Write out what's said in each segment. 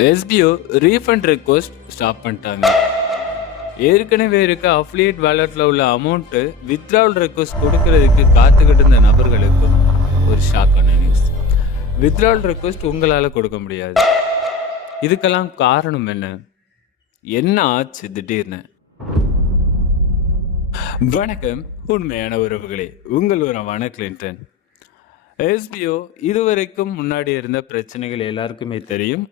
SPO refund request stop பண்ணிட்டாங்க. ஏற்கனவே இருக்க அஃபிலியேட் வேலெட்டில் உள்ள அமௌண்ட்டு வித்ட்ராவல் ரெக்வஸ்ட் கொடுக்கறதுக்கு காத்துக்கிட்டு இருந்த நபர்களுக்கும் ஒரு ஷாக்கான நியூஸ். வித்ட்ராவல் ரெக்வஸ்ட் உங்களால் கொடுக்க முடியாது. இதுக்கெல்லாம் காரணம் என்ன? என்ன ஆச்சு திடீர்னு? வணக்கம் உண்மையான உறவுகளே, உங்கள் உறவான கிளின்டன். எஸ்பிஓ இதுவரைக்கும் முன்னாடி இருந்த பிரச்சனைகள் எல்லாருக்குமே தெரியும்.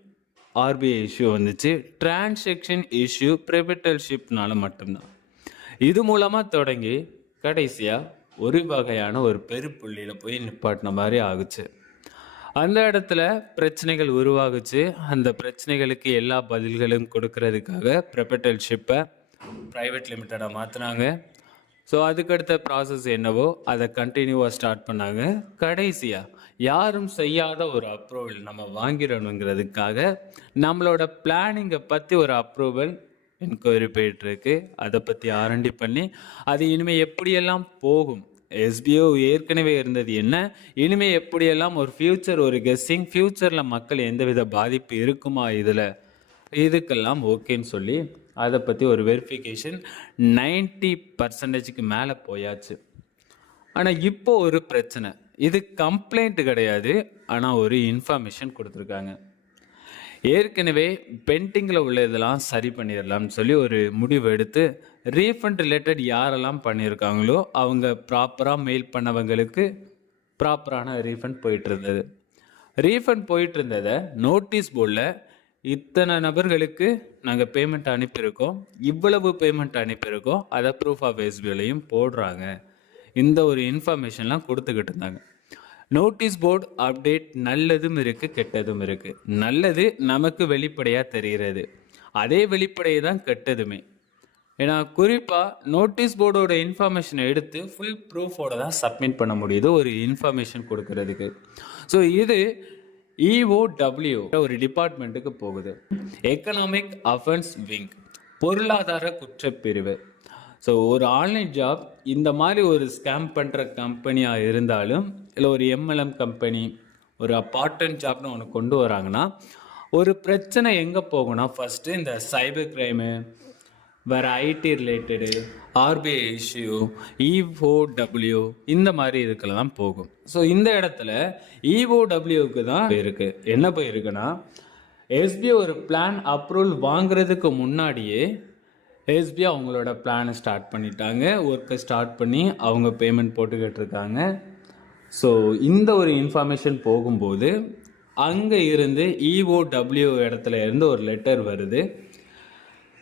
ஆர்பிஐ இஷ்யூ வந்துச்சு, டிரான்சாக்ஷன் இஷ்யூ ப்ரைவேட்டர்ஷிப்னால மட்டும்தான். இது மூலமாக தொடங்கி கடைசியாக ஒரு வகையான ஒரு பெருப்புள்ளியில் போய் நிப்பாட்டின மாதிரி ஆகுச்சு. அந்த இடத்துல பிரச்சனைகள் உருவாகுச்சு. அந்த பிரச்சனைகளுக்கு எல்லா பதில்களும் கொடுக்கறதுக்காக ப்ரைவேட்டர்ஷிப்பை ப்ரைவேட் லிமிட்டடாக மாற்றினாங்க. ஸோ அதுக்கடுத்த ப்ராசஸ் என்னவோ அதை கண்டினியூவாக ஸ்டார்ட் பண்ணாங்க. கடைசியாக யாரும் செய்யாத ஒரு அப்ரூவல் நம்ம வாங்கிடணுங்கிறதுக்காக நம்மளோட பிளானிங்கை பற்றி ஒரு அப்ரூவல் என்கொயரி போயிட்டுருக்கு. அதை பற்றி ஆரண்டி பண்ணி அது இனிமேல் எப்படியெல்லாம் போகும், எஸ்பிஓ ஏற்கனவே இருந்தது என்ன, இனிமேல் எப்படியெல்லாம் ஒரு ஃப்யூச்சர், ஒரு கெஸ்ஸிங், ஃப்யூச்சரில் மக்கள் எந்தவித பாதிப்பு இருக்குமா இதில், இதுக்கெல்லாம் ஓகேன்னு சொல்லி அதை பற்றி ஒரு வெரிஃபிகேஷன் 90% மேலே போயாச்சு. ஆனால் இப்போ ஒரு பிரச்சனை. இது கம்ப்ளைண்ட் கிடையாது, ஆனால் ஒரு இன்ஃபர்மேஷன் கொடுத்துருக்காங்க. ஏற்கனவே பெண்டிங்கில் உள்ள இதெல்லாம் சரி பண்ணிடலாம்னு சொல்லி ஒரு முடிவு எடுத்து ரீஃபண்ட் ரிலேட்டட் யாரெல்லாம் பண்ணியிருக்காங்களோ அவங்க ப்ராப்பராக மெயில் பண்ணவங்களுக்கு ப்ராப்பரான ரீஃபண்ட் போயிட்டு இருந்தது. ரீஃபண்ட் போயிட்டு இருந்ததை நோட்டீஸ் போர்டில் இத்தனை நபர்களுக்கு நாங்கள் பேமெண்ட் அனுப்பியிருக்கோம், இவ்வளவு பேமெண்ட் அனுப்பியிருக்கோம், அதை ப்ரூஃப் ஆஃப் எஸ்பிஐலையும் போடுறாங்க. இந்த ஒரு இன்ஃபர்மேஷன்லாம் கொடுத்துக்கிட்டு இருந்தாங்க. நோட்டீஸ் போர்டு அப்டேட் நல்லதும் இருக்குது, கெட்டதும் இருக்குது. நல்லது நமக்கு வெளிப்படையாக தெரிகிறது, அதே வெளிப்படையை தான் கெட்டதுமே. ஏன்னா குறிப்பாக நோட்டீஸ் போர்டோட இன்ஃபர்மேஷனை எடுத்து ஃபுல் ப்ரூஃபோட தான் சப்மிட் பண்ண முடியுது ஒரு இன்ஃபர்மேஷன் கொடுக்கறதுக்கு. ஸோ இது EOW ஒரு டிபார்ட்மெண்ட்டுக்கு போகுது, எக்கனாமிக் அஃபென்ஸ் விங், பொருளாதார குற்றப்பிரிவு. ஸோ ஒரு ஆன்லைன் ஜாப் இந்த மாதிரி ஒரு ஸ்கேம் பண்ணுற கம்பெனியாக இருந்தாலும், இல்லை ஒரு MLM கம்பெனி ஒரு பார்ட் டைம் ஜாப்னு ஒன்று கொண்டு வராங்கன்னா, ஒரு பிரச்சனை எங்கே போகும்னா ஃபஸ்ட்டு இந்த சைபர் கிரைமு, வேறு IT related, RBI issue, EOW இந்த மாதிரி இதுக்கெல்லாம் போகும். ஸோ இந்த இடத்துல EOWக்கு தான் இருக்குது. என்ன போயிருக்குன்னா, எஸ்பிஐ ஒரு பிளான் அப்ரூவல் வாங்குறதுக்கு முன்னாடியே எஸ்பிஐ அவங்களோட பிளானை ஸ்டார்ட் பண்ணிட்டாங்க, ஒர்க்கை ஸ்டார்ட் பண்ணி அவங்க பேமெண்ட் போட்டுக்கிட்டு இருக்காங்க. ஸோ இந்த ஒரு இன்ஃபர்மேஷன் போகும்போது அங்கே இருந்து EOW இடத்துல இருந்து ஒரு லெட்டர்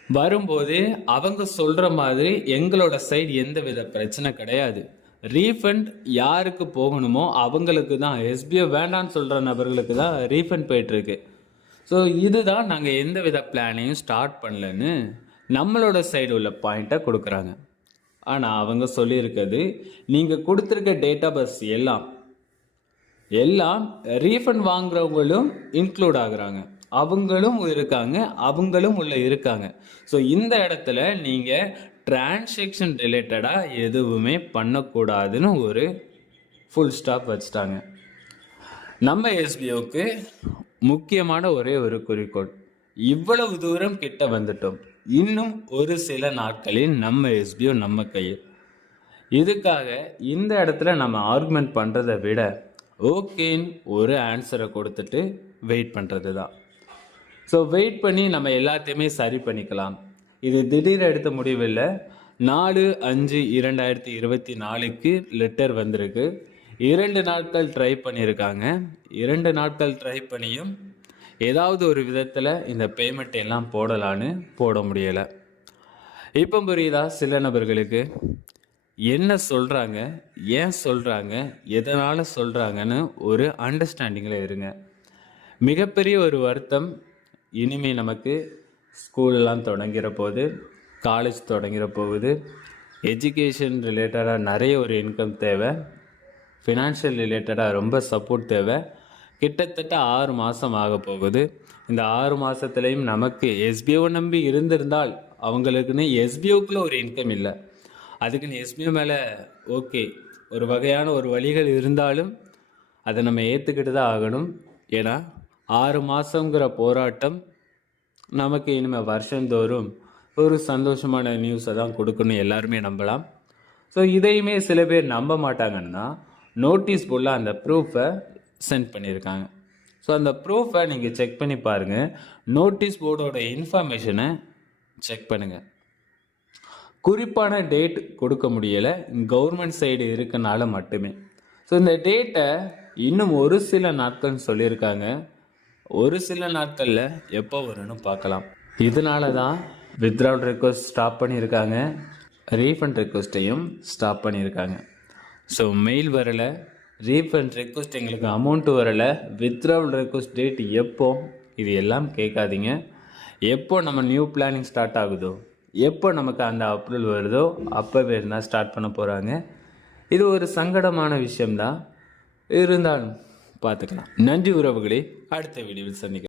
வரும்போது அவங்க சொல்கிற மாதிரி எங்களோட சைடு எந்த வித பிரச்சனை கிடையாது, ரீஃபண்ட் யாருக்கு போகணுமோ அவங்களுக்கு தான், எஸ்பிஐ வேண்டான்னு சொல்கிற நபர்களுக்கு தான் ரீஃபண்ட் போயிட்டுருக்கு. ஸோ இதுதான் நாங்கள் எந்த வித பிளானையும் ஸ்டார்ட் பண்ணலன்னு நம்மளோட சைடு உள்ள பாயிண்ட்டை கொடுக்குறாங்க. ஆனால் அவங்க சொல்லியிருக்கிறது, நீங்கள் கொடுத்துருக்க டேட்டா பஸ் எல்லாம் ரீஃபண்ட் வாங்குறவங்களும் இன்க்ளூட் ஆகுறாங்க, அவங்களும் இருக்காங்க, அவங்களும் உள்ள இருக்காங்க. ஸோ இந்த இடத்துல நீங்கள் டிரான்சாக்ஷன் ரிலேட்டடாக எதுவுமே பண்ணக்கூடாதுன்னு ஒரு ஃபுல் ஸ்டாப் வச்சுட்டாங்க. நம்ம எஸ்பிஓக்கு முக்கியமான ஒரே ஒரு குறிக்கோள், இவ்வளவு தூரம் கிட்ட வந்துட்டோம், இன்னும் ஒரு சில நாட்களில் நம்ம எஸ்பிஓ நம்ம கையில். இதுக்காக இந்த இடத்துல நம்ம ஆர்குமெண்ட் பண்ணுறதை விட ஓகேன்னு ஒரு ஆன்சரை கொடுத்துட்டு வெயிட் பண்ணுறது தான். ஸோ வெயிட் பண்ணி நம்ம எல்லாத்தையுமே சரி பண்ணிக்கலாம். இது திடீர் எடுத்த முடிவில்லை. 4/5/2024 லெட்டர் வந்திருக்கு. 2 நாட்கள் ட்ரை பண்ணியிருக்காங்க. 2 நாட்கள் ட்ரை பண்ணியும் ஏதாவது ஒரு விதத்தில் இந்த பேமெண்ட் எல்லாம் போடலான்னு போட முடியலை. இப்போ புரியுதா சில நபர்களுக்கு என்ன சொல்கிறாங்க, ஏன் சொல்கிறாங்க, எதனால் சொல்கிறாங்கன்னு ஒரு அண்டர்ஸ்டாண்டிங்கில் இருங்க. மிகப்பெரிய ஒரு வருத்தம், இனிமேல் நமக்கு ஸ்கூலெலாம் தொடங்கிற போது, காலேஜ் தொடங்கிற போகுது, எஜுகேஷன் ரிலேட்டடாக நிறைய ஒரு இன்கம் தேவை, ஃபினான்ஷியல் ரிலேட்டடாக ரொம்ப சப்போர்ட் தேவை. கிட்டத்தட்ட 6 மாதம் ஆக போகுது. இந்த 6 மாதத்துலேயும் நமக்கு எஸ்பிஓ நம்பி இருந்திருந்தால் அவங்களுக்குன்னு எஸ்பிஓக்குள்ள ஒரு இன்கம் இல்லை, அதுக்குன்னு எஸ்பிஓ மேலே ஓகே ஒரு வகையான ஒரு வழிகள் இருந்தாலும் அதை நம்ம ஏற்றுக்கிட்டு தான் ஆகணும். ஏன்னா 6 மாதங்கிற போராட்டம் நமக்கு இனிமேல் வருஷந்தோறும் ஒரு சந்தோஷமான நியூஸை தான் கொடுக்கணும் எல்லாருமே நம்பலாம். ஸோ இதையுமே சில பேர் நம்ப மாட்டாங்கன்னா நோட்டீஸ் போர்டில் அந்த ப்ரூஃபை சென்ட் பண்ணியிருக்காங்க. ஸோ அந்த ப்ரூஃபை நீங்கள் செக் பண்ணி பாருங்கள். நோட்டீஸ் போர்டோட இன்ஃபர்மேஷனை செக் பண்ணுங்கள். குறிப்பான டேட் கொடுக்க முடியலை, கவர்மெண்ட் சைடு இருக்கனால மட்டுமே. ஸோ இந்த டேட்டை இன்னும் ஒரு சில நாட்கள்னு சொல்லியிருக்காங்க. ஒரு சில நாட்களில் எப்போ வரும்னு பார்க்கலாம். இதனால தான் வித்ட்ராவல் ரெக்வஸ்ட் ஸ்டாப் பண்ணியிருக்காங்க, ரீஃபண்ட் ரெக்வஸ்ட்டையும் ஸ்டாப் பண்ணியிருக்காங்க. ஸோ மெயில் வரலை, ரீஃபண்ட் ரெக்வஸ்ட் எங்களுக்கு அமௌண்ட்டு வரலை, வித்ட்ராவல் ரெக்வஸ்ட் டேட் எப்போ, இது எல்லாம் கேட்காதீங்க. எப்போ நம்ம நியூ பிளானிங் ஸ்டார்ட் ஆகுதோ, எப்போ நமக்கு அந்த அப்ரூவல் வருதோ அப்போவே இருந்தால் ஸ்டார்ட் பண்ண போகிறாங்க. இது ஒரு சங்கடமான விஷயம்தான், இருந்தாலும் பார்த்துக்கலாம். நன்றி உறவுகளே, அடுத்த வீடியோவில் சந்திக்கலாம்.